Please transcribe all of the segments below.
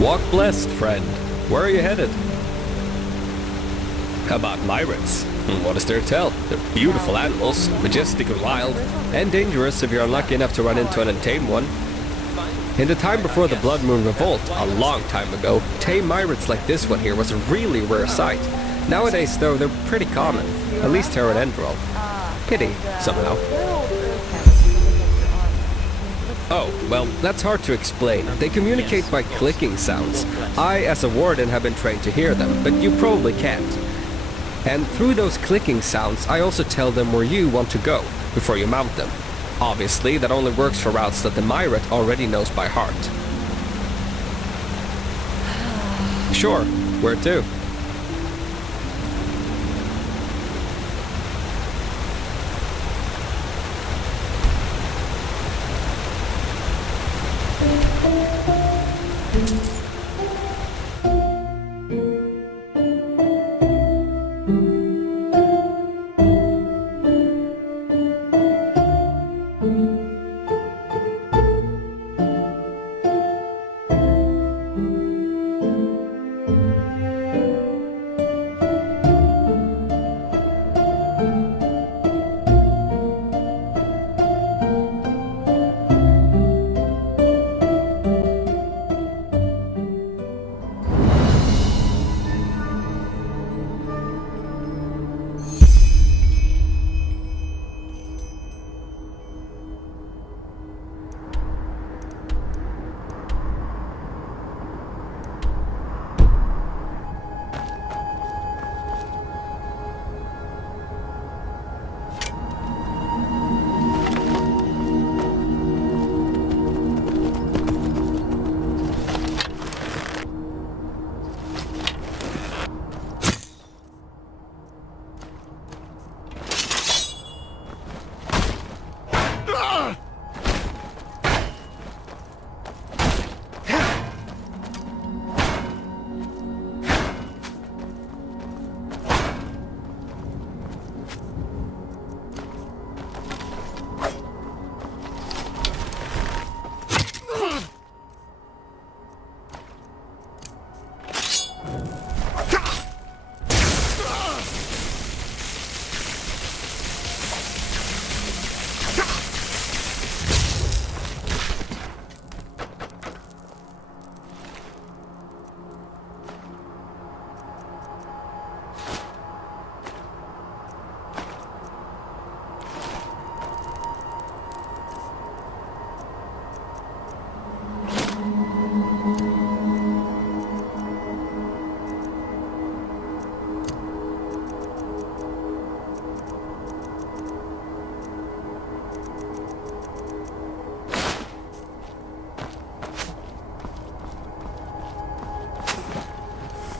Walk blessed, friend. Where are you headed? About myrads? What is there to tell? They're beautiful animals, majestic and wild, and dangerous if you're unlucky enough to run into an untamed one. In the time before the Blood Moon Revolt, a long time ago, tame myrads like this one here was a really rare sight. Nowadays, though, they're pretty common, at least here at Enderal. Pity, somehow. Oh, well, that's hard to explain. They communicate by clicking sounds. I, as a warden, have been trained to hear them, but you probably can't. And through those clicking sounds, I also tell them where you want to go before you mount them. Obviously, that only works for routes that the Myrat already knows by heart. Sure, where to?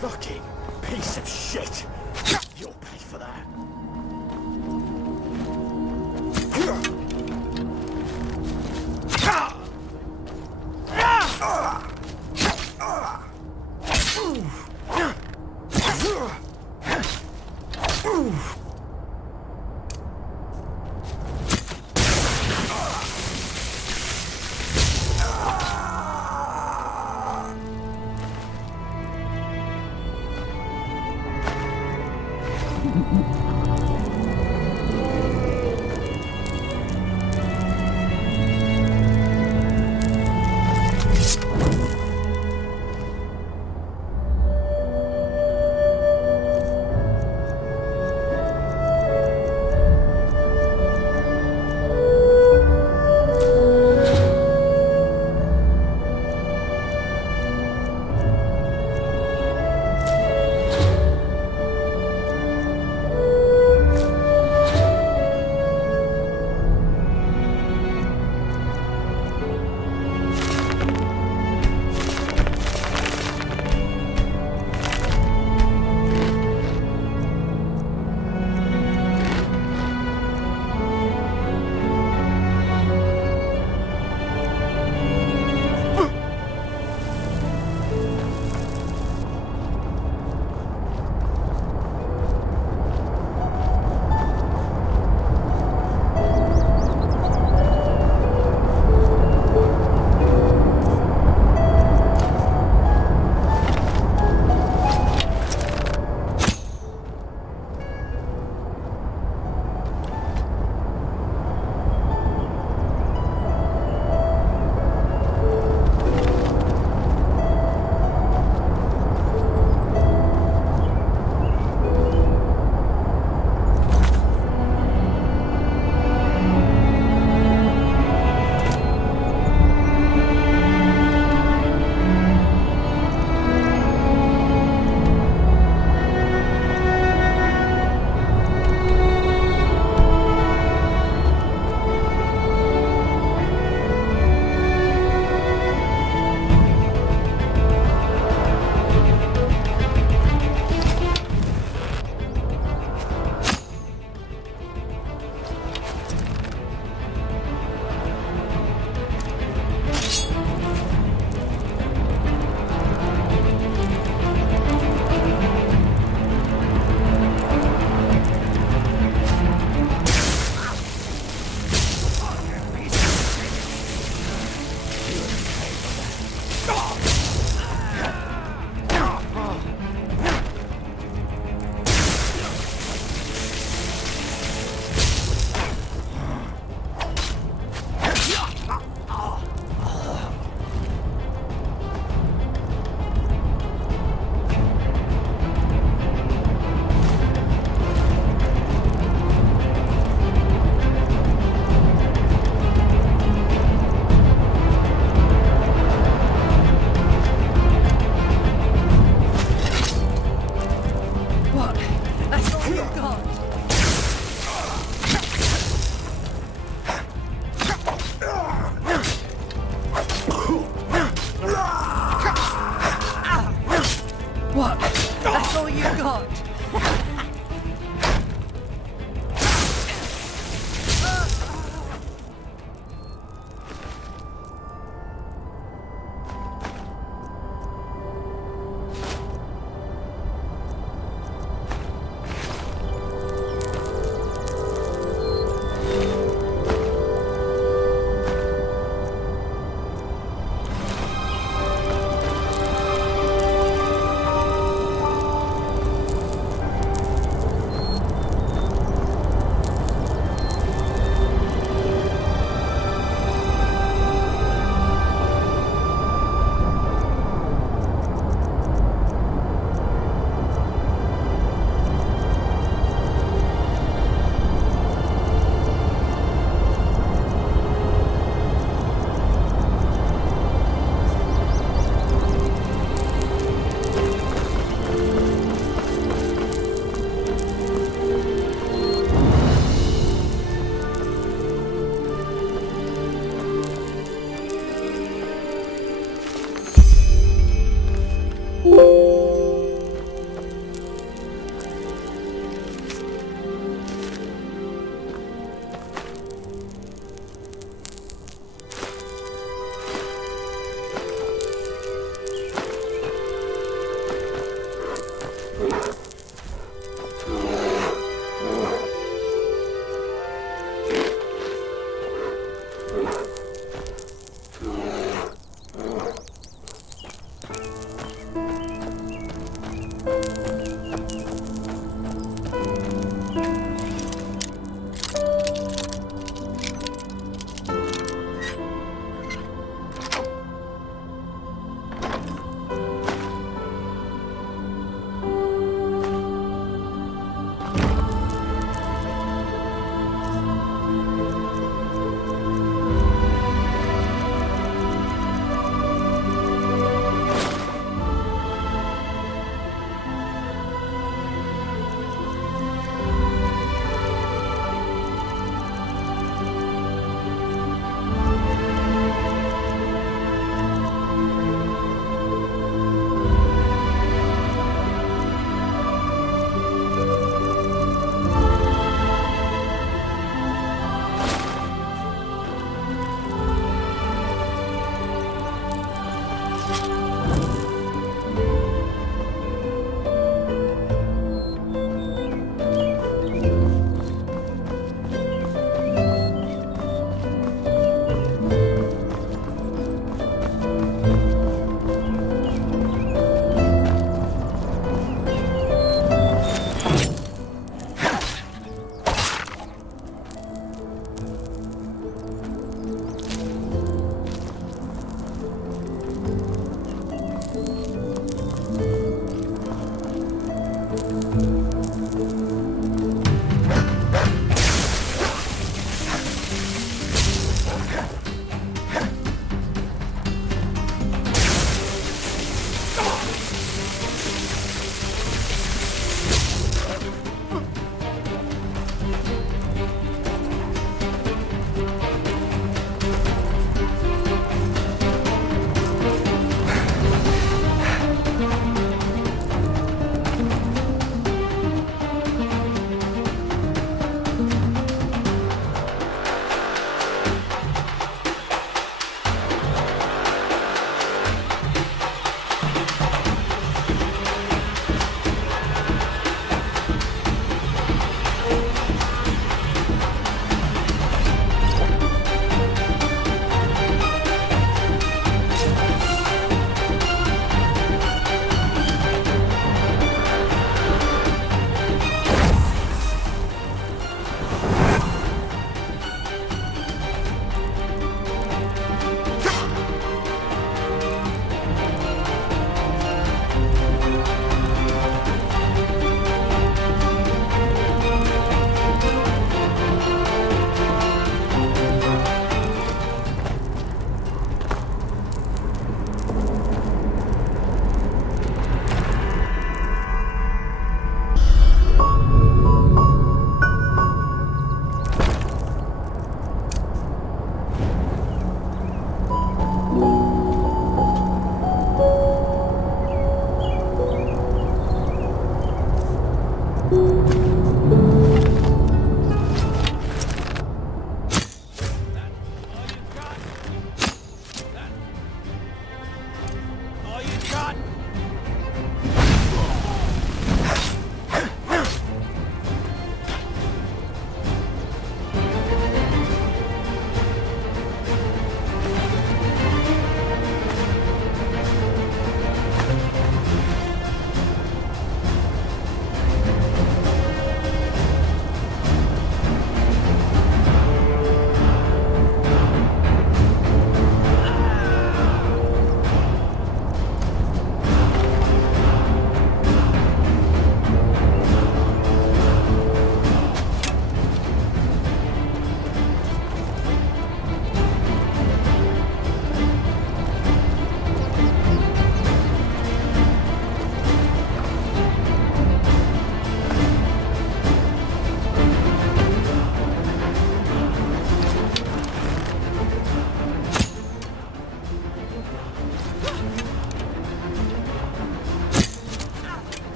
Fucking piece of shit! You'll pay for that.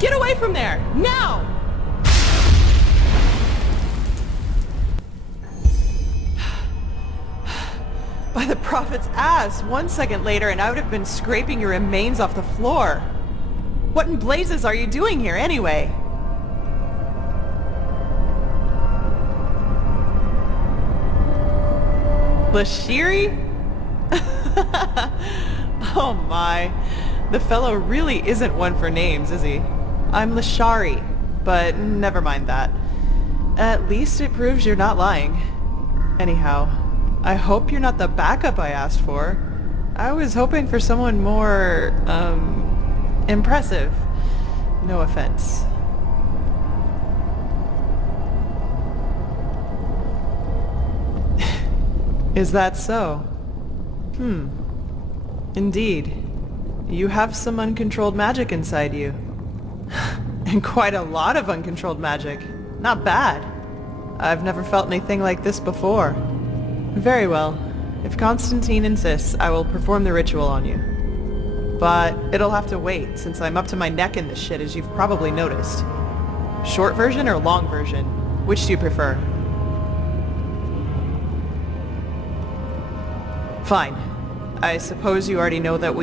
Get away from there! Now! By the prophet's ass! 1 second later and I would have been scraping your remains off the floor. What in blazes are you doing here anyway? Lashiri? Oh my. The fellow really isn't one for names, is he? I'm Lashari, but never mind that. At least it proves you're not lying. Anyhow, I hope you're not the backup I asked for. I was hoping for someone more, impressive. No offense. Is that so? Indeed. You have some uncontrolled magic inside you. And quite a lot of uncontrolled magic. Not bad. I've never felt anything like this before. Very well. If Constantine insists, I will perform the ritual on you. But it'll have to wait, since I'm up to my neck in this shit, as you've probably noticed. Short version or long version? Which do you prefer? Fine. I suppose you already know that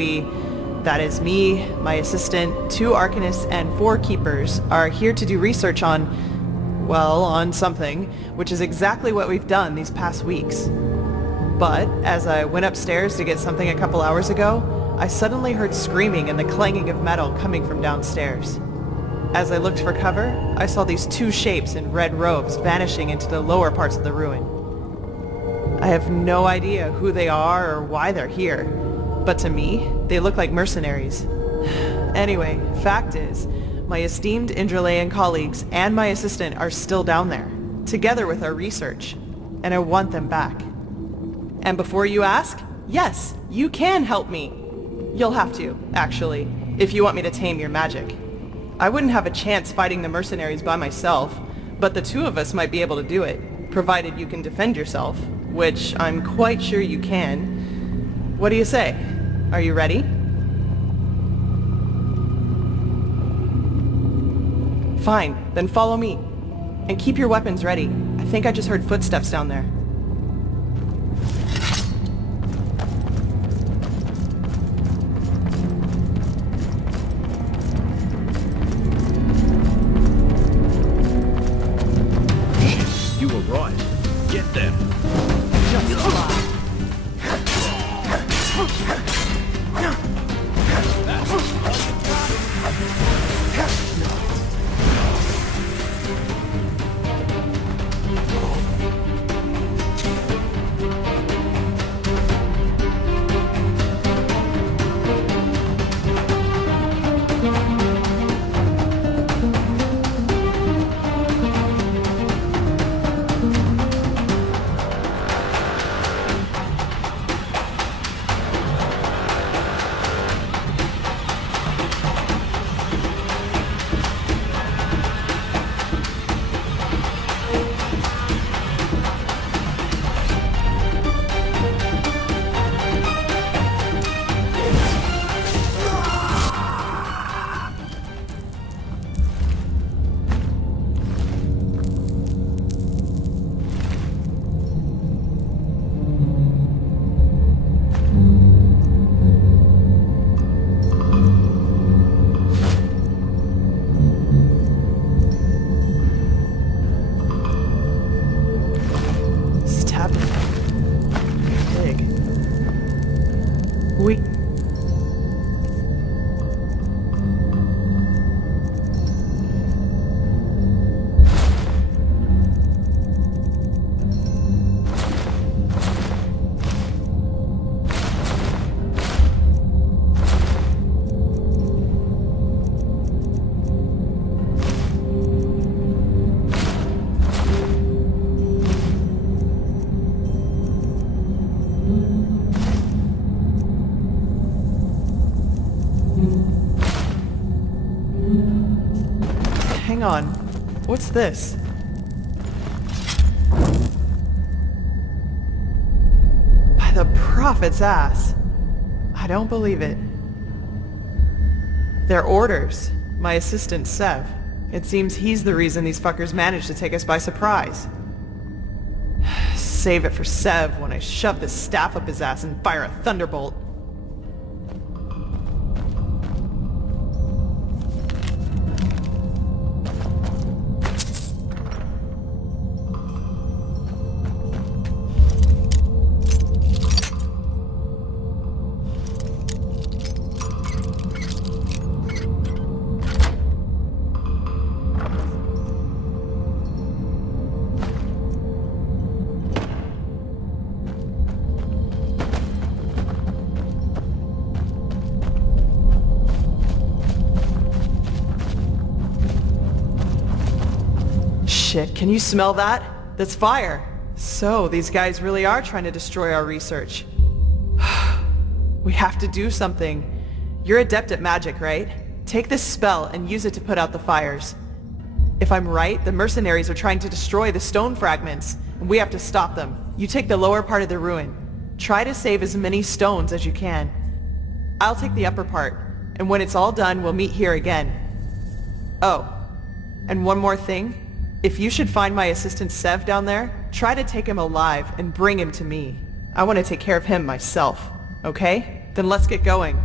that is me, my assistant, 2 Arcanists, and 4 Keepers, are here to do research on something, which is exactly what we've done these past weeks. But, as I went upstairs to get something a couple hours ago, I suddenly heard screaming and the clanging of metal coming from downstairs. As I looked for cover, I saw these 2 shapes in red robes vanishing into the lower parts of the ruin. I have no idea who they are or why they're here, but to me, they look like mercenaries. Anyway, fact is, my esteemed Enderalian colleagues and my assistant are still down there, together with our research, and I want them back. And before you ask, yes, you can help me. You'll have to, actually, if you want me to tame your magic. I wouldn't have a chance fighting the mercenaries by myself, but the 2 of us might be able to do it, provided you can defend yourself, which I'm quite sure you can. What do you say? Are you ready? Fine, then follow me. And keep your weapons ready. I think I just heard footsteps down there. You were right. Get them. Hang on. What's this? By the prophet's ass. I don't believe it. They're orders. My assistant, Sev. It seems he's the reason these fuckers managed to take us by surprise. Save it for Sev when I shove this staff up his ass and fire a thunderbolt. Shit, can you smell that? That's fire. So, these guys really are trying to destroy our research. We have to do something. You're adept at magic, right? Take this spell and use it to put out the fires. If I'm right, the mercenaries are trying to destroy the stone fragments, and we have to stop them. You take the lower part of the ruin. Try to save as many stones as you can. I'll take the upper part, and when it's all done, we'll meet here again. Oh, and one more thing. If you should find my assistant Sev down there, try to take him alive and bring him to me. I want to take care of him myself, okay? Then let's get going.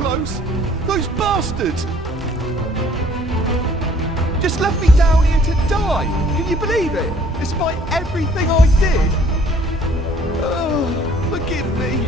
close. Those bastards! Just left me down here to die. Can you believe it? Despite everything I did. Oh, forgive me.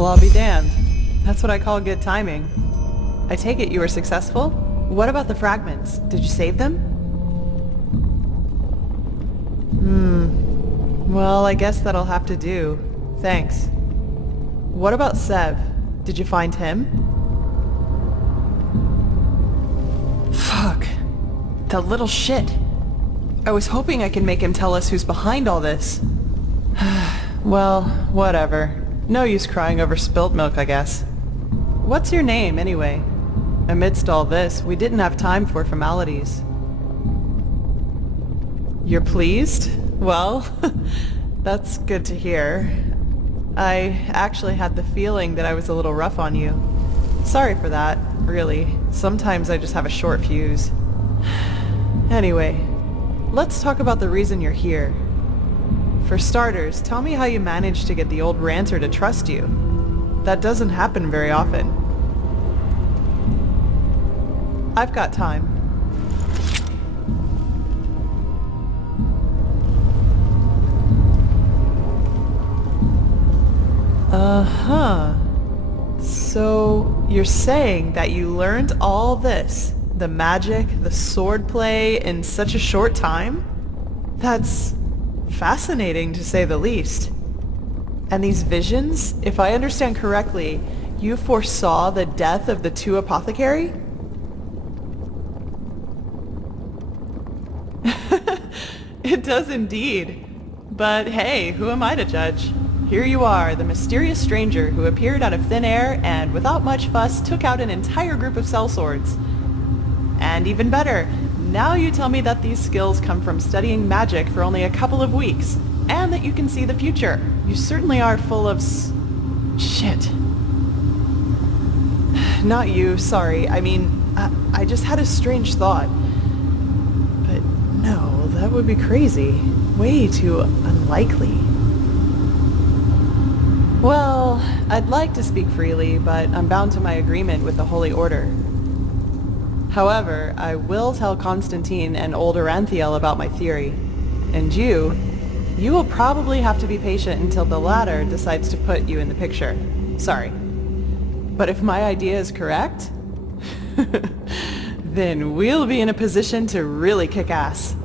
Well, I'll be damned. That's what I call good timing. I take it you were successful? What about the fragments? Did you save them? Well, I guess that'll have to do. Thanks. What about Sev? Did you find him? Fuck. That little shit. I was hoping I could make him tell us who's behind all this. Well, whatever. No use crying over spilt milk, I guess. What's your name, anyway? Amidst all this, we didn't have time for formalities. You're pleased? Well, that's good to hear. I actually had the feeling that I was a little rough on you. Sorry for that, really. Sometimes I just have a short fuse. Anyway, let's talk about the reason you're here. For starters, tell me how you managed to get the old ranter to trust you. That doesn't happen very often. I've got time. Uh-huh. So, you're saying that you learned all this, the magic, the swordplay, in such a short time? That's fascinating, to say the least. And these visions, if I understand correctly, you foresaw the death of the two apothecary? It does indeed. But hey, who am I to judge? Here you are, the mysterious stranger who appeared out of thin air and without much fuss took out an entire group of sellswords. And even better, now you tell me that these skills come from studying magic for only a couple of weeks, and that you can see the future. You certainly are full of shit. Not you, sorry. I mean, I just had a strange thought. But no, that would be crazy. Way too unlikely. Well, I'd like to speak freely, but I'm bound to my agreement with the Holy Order. However, I will tell Constantine and old Aranthiel about my theory. And you will probably have to be patient until the latter decides to put you in the picture. Sorry. But if my idea is correct, then we'll be in a position to really kick ass.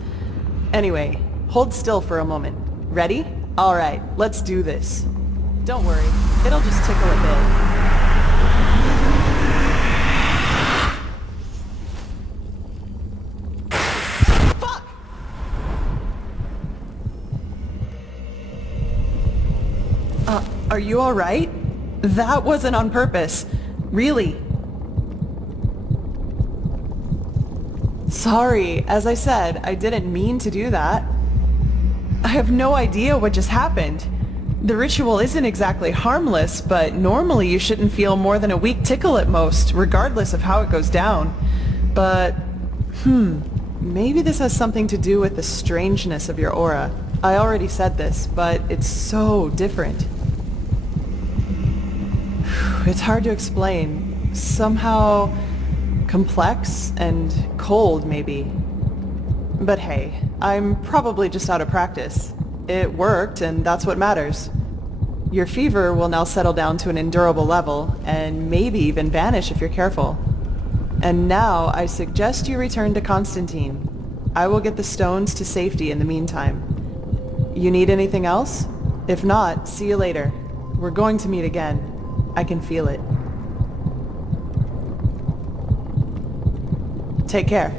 Anyway, hold still for a moment. Ready? All right, let's do this. Don't worry, it'll just tickle a bit. Are you all right? That wasn't on purpose. Really. Sorry, as I said, I didn't mean to do that. I have no idea what just happened. The ritual isn't exactly harmless, but normally you shouldn't feel more than a weak tickle at most, regardless of how it goes down. But, maybe this has something to do with the strangeness of your aura. I already said this, but it's so different. It's hard to explain. Somehow complex and cold, maybe. But hey, I'm probably just out of practice. It worked, and that's what matters. Your fever will now settle down to an endurable level, and maybe even vanish if you're careful. And now I suggest you return to Constantine. I will get the stones to safety in the meantime. You need anything else? If not, see you later. We're going to meet again. I can feel it. Take care.